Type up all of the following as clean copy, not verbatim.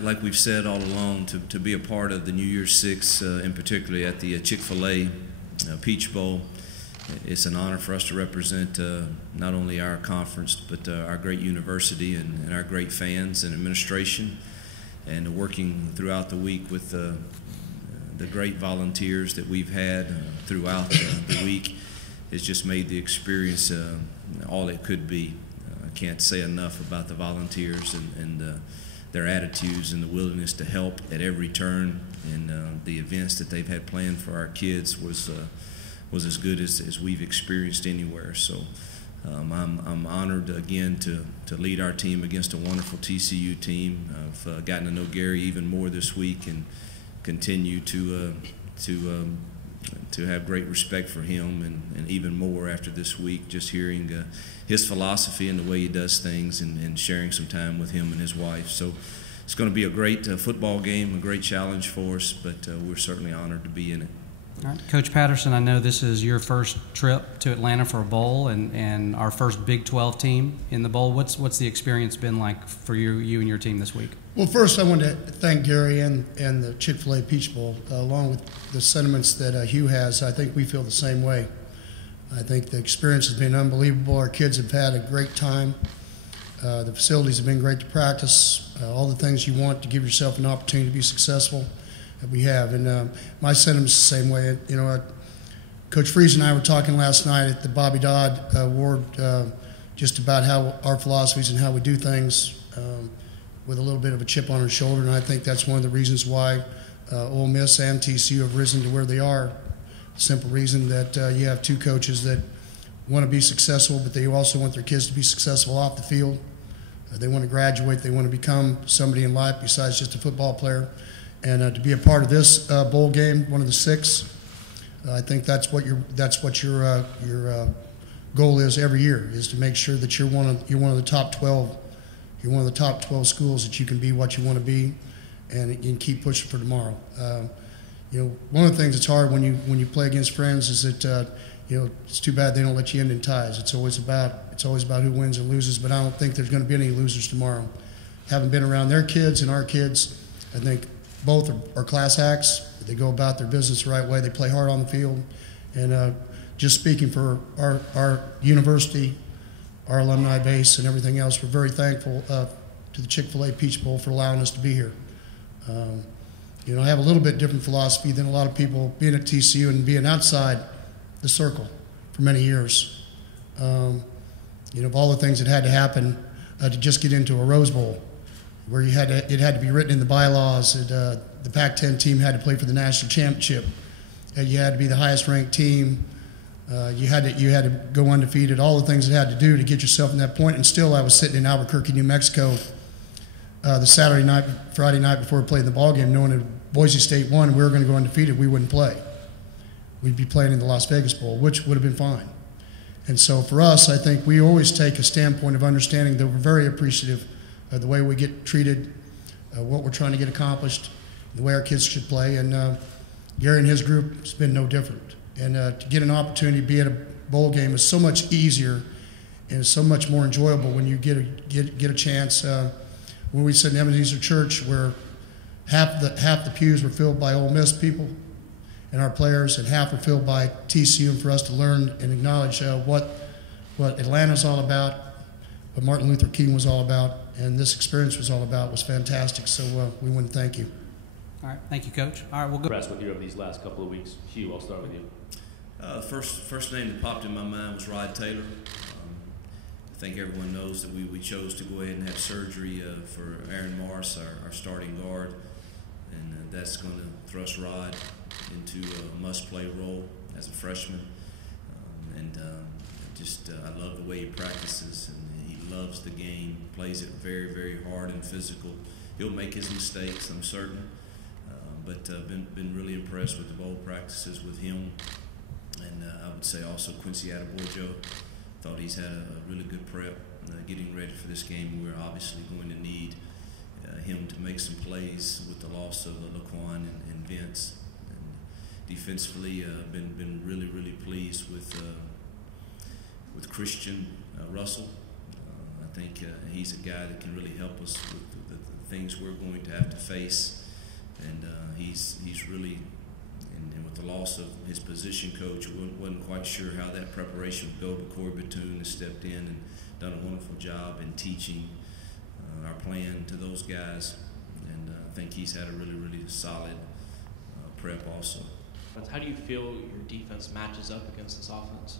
Like we've said all along, to be a part of the New Year's Six, and particularly at the Chick-fil-A Peach Bowl, it's an honor for us to represent not only our conference but our great university and our great fans and administration, and working throughout the week with the great volunteers that we've had throughout the week has just made the experience all it could be. I can't say enough about the volunteers and their attitudes and the willingness to help at every turn, and the events that they've had planned for our kids was as good as we've experienced anywhere. So I'm honored again to lead our team against a wonderful TCU team. I've gotten to know Gary even more this week and continue to have great respect for him, and even more after this week, just hearing his philosophy and the way he does things, and sharing some time with him and his wife. So it's going to be a great football game, a great challenge for us, but we're certainly honored to be in it. All right. Coach Patterson, I know this is your first trip to Atlanta for a bowl, and our first Big 12 team in the bowl. What's the experience been like for you and your team this week? Well, first I want to thank Gary and the Chick-fil-A Peach Bowl, along with the sentiments that Hugh has. I think we feel the same way. I think the experience has been unbelievable. Our kids have had a great time. The facilities have been great to practice. All the things you want to give yourself an opportunity to be successful that we have. And my sentiments the same way. You know, Coach Freeze and I were talking last night at the Bobby Dodd Award just about how our philosophies and how we do things, with a little bit of a chip on our shoulder, and I think that's one of the reasons why Ole Miss and TCU have risen to where they are. The simple reason that you have two coaches that want to be successful, but they also want their kids to be successful off the field. They want to graduate. They want to become somebody in life besides just a football player. And to be a part of this bowl game, one of the six, I think that's what your goal is every year, is to make sure that you're one of the top 12. You're one of the top 12 schools that you can be what you want to be, and you can keep pushing for tomorrow. You know, one of the things that's hard when you play against friends is that you know, it's too bad they don't let you end in ties. It's always about who wins and loses. But I don't think there's going to be any losers tomorrow. Having been around their kids and our kids, I think both are class acts. They go about their business the right way. They play hard on the field. And just speaking for our university, our alumni base, and everything else, we're very thankful to the Chick-fil-A Peach Bowl for allowing us to be here. You know, I have a little bit different philosophy than a lot of people, being at TCU and being outside the circle for many years. You know, of all the things that had to happen to just get into a Rose Bowl, where it had to be written in the bylaws that the Pac-10 team had to play for the national championship. You had to be the highest-ranked team. You had to go undefeated. All the things it had to do to get yourself in that point. And still, I was sitting in Albuquerque, New Mexico, the Friday night before we played the ball game, knowing that Boise State won and we were going to go undefeated. We wouldn't play. We'd be playing in the Las Vegas Bowl, which would have been fine. And so for us, I think we always take a standpoint of understanding that we're very appreciative of the way we get treated, what we're trying to get accomplished, the way our kids should play. And Gary and his group has been no different. And to get an opportunity to be at a bowl game is so much easier and so much more enjoyable when you get a chance. When we sit in Ebenezer Church, where half the pews were filled by Ole Miss people and our players, and half were filled by TCU, and for us to learn and acknowledge what Atlanta's all about, what Martin Luther King was all about, and this experience was all about, was fantastic. So we want to thank you. All right, thank you, Coach. All right, we'll go. Impressed with you over these last couple of weeks. Hugh, I'll start with you. First name that popped in my mind was Rod Taylor. I think everyone knows that we chose to go ahead and have surgery for Aaron Morris, our starting guard, and that's going to thrust Rod into a must-play role as a freshman. I love the way he practices, and loves the game, plays it very, very hard and physical. He'll make his mistakes, I'm certain, but been really impressed with the bowl practices with him. And I would say also Quincy Attaboy Joe. Thought he's had a really good prep getting ready for this game. We're obviously going to need him to make some plays with the loss of Laquan and Vince. And defensively, been really pleased with Christian Russell. I think he's a guy that can really help us with the things we're going to have to face. And he's really, and with the loss of his position coach, wasn't quite sure how that preparation would go, but Corey Batoon has stepped in and done a wonderful job in teaching our plan to those guys, and I think he's had a really solid prep also. How do you feel your defense matches up against this offense?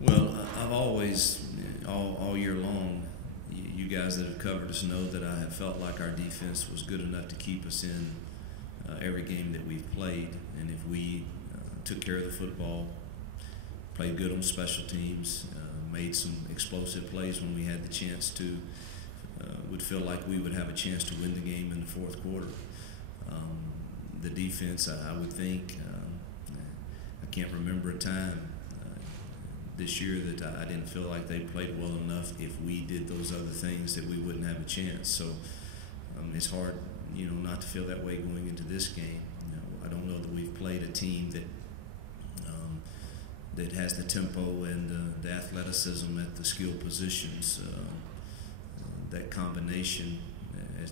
Well, I've always, all year long, you guys that have covered us know that I have felt like our defense was good enough to keep us in every game that we've played, and if we took care of the football, played good on special teams, made some explosive plays when we had the chance to, would feel like we would have a chance to win the game in the fourth quarter. The defense, I would think, I can't remember a time this year that I didn't feel like they played well enough. If we did those other things, that we wouldn't have a chance. So it's hard, not to feel that way going into this game. I don't know that we've played a team that that has the tempo and the athleticism at the skill positions. That combination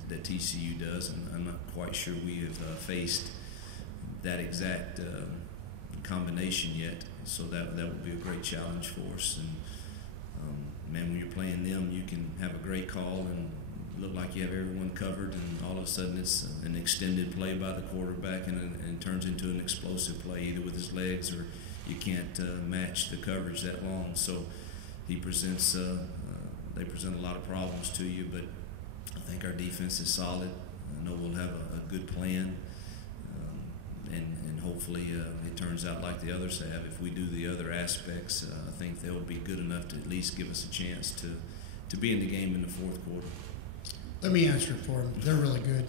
that TCU does, and I'm not quite sure we have faced that exact combination yet. So that would be a great challenge for us. And man, when you're playing them, you can have a great call and look like you have everyone covered, and all of a sudden it's an extended play by the quarterback and turns into an explosive play, either with his legs or you can't match the coverage that long. So he presents, they present a lot of problems to you, but I think our defense is solid. I know we'll have a good plan, and hopefully it turns out like the others have. If we do the other aspects, I think they'll be good enough to at least give us a chance to be in the game in the fourth quarter. Let me answer it for him. They're really good.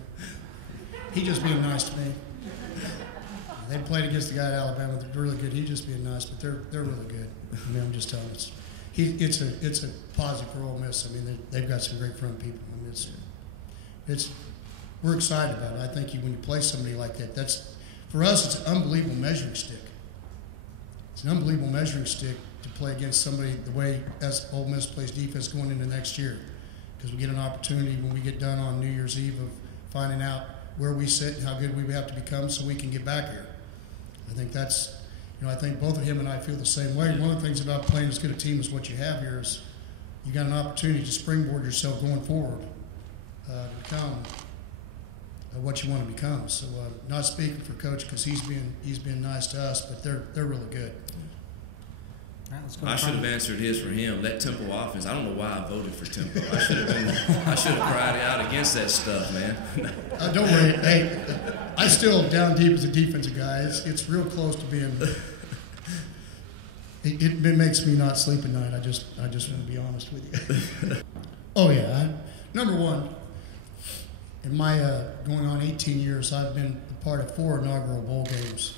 He just being nice to me. They played against the guy at Alabama. They're really good. He just being nice, but they're really good. I mean, I'm just telling you, it's a positive for Ole Miss. I mean, they've got some great front people. I mean, it's we're excited about it. I think when you play somebody like that, that's for us. It's an unbelievable measuring stick. It's an unbelievable measuring stick to play against somebody the way as Ole Miss plays defense going into next year, because we get an opportunity when we get done on New Year's Eve of finding out where we sit and how good we have to become so we can get back here. I think that's, I think both of him and I feel the same way. One of the things about playing as good a team as what you have here is you got an opportunity to springboard yourself going forward to become what you want to become. So not speaking for Coach because he's been nice to us, but they're really good. All right, let's go. I should have answered his for him. That Temple offense, I don't know why I voted for Temple. I should have cried out against that stuff, man. Don't worry. Hey, I still down deep as a defensive guy. It's real close to being. It makes me not sleep at night. I just want to be honest with you. Oh yeah, number one. In my going on 18 years, I've been a part of 4 inaugural bowl games.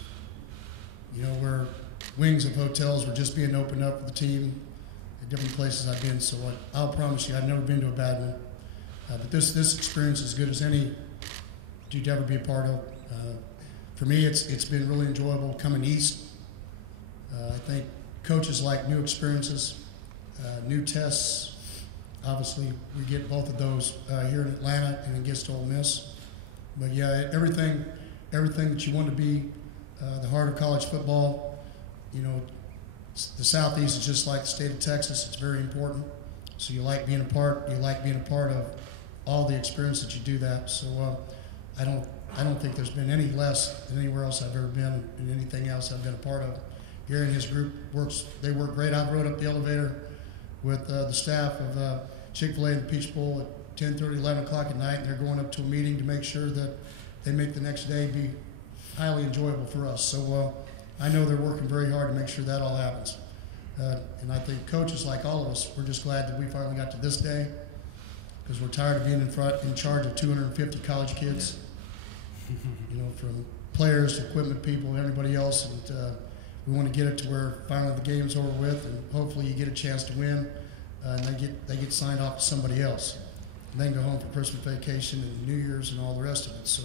Where wings of hotels were just being opened up for the team at different places I've been. So I'll promise you, I've never been to a bad one. But this experience is as good as any you'd ever be a part of. For me, it's been really enjoyable coming east. I think coaches like new experiences, new tests. Obviously, we get both of those here in Atlanta and against Ole Miss. But yeah, everything that you want to be, the heart of college football. The Southeast is just like the state of Texas. It's very important. So you like being a part of all the experience that you do that. So I don't think there's been any less than anywhere else I've ever been and anything else I've been a part of. Gary and his group they work great. I rode up the elevator with the staff of Chick-fil-A and the Peach Bowl at 10:30, 11 o'clock at night, and they're going up to a meeting to make sure that they make the next day be highly enjoyable for us. So I know they're working very hard to make sure that all happens. And I think coaches, like all of us, we're just glad that we finally got to this day, because we're tired of being in charge of 250 college kids. You know, from players to equipment people and everybody else, and we want to get it to where finally the game's over with, and hopefully you get a chance to win, and they get signed off to somebody else, and then go home for Christmas vacation and New Year's and all the rest of it. So,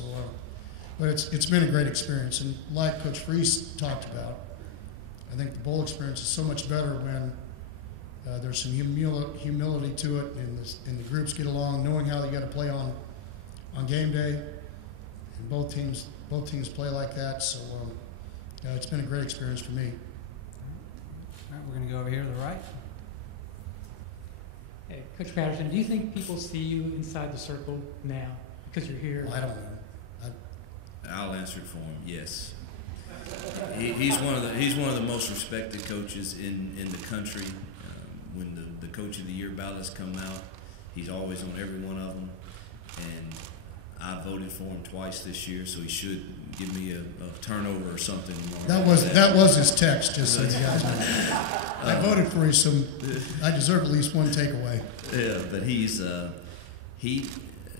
but it's been a great experience, and like Coach Freese talked about, I think the bowl experience is so much better when there's some humility to it, and the groups get along, knowing how they got to play on game day, and both teams play like that. So it's been a great experience for me. All right, we're going to go over here to the right. Hey, Coach Patterson, do you think people see you inside the circle now because you're here? Well, I don't know. I'll answer it for him. Yes. He's one of the most respected coaches in the country. When the Coach of the Year ballots come out, he's always on every one of them, and I voted for him twice this year, so he should give me a turnover or something tomorrow. That was his text, just so you guys know. I voted for him, so I deserve at least one takeaway. Yeah, but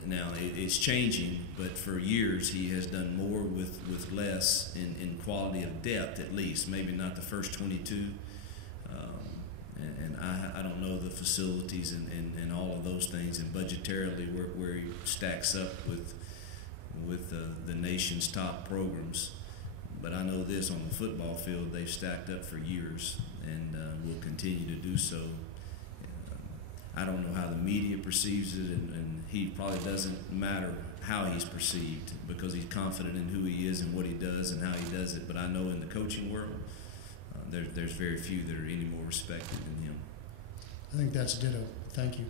now it's changing, but for years he has done more with less in quality of depth, at least. Maybe not the first 22. And I don't know the facilities and all of those things, and budgetarily where he stacks up with the nation's top programs. But I know this, on the football field, they've stacked up for years and will continue to do so. I don't know how the media perceives it, and he probably doesn't matter how he's perceived, because he's confident in who he is and what he does and how he does it. But I know in the coaching world, there's very few that are any more respected than him. I think that's ditto. Thank you.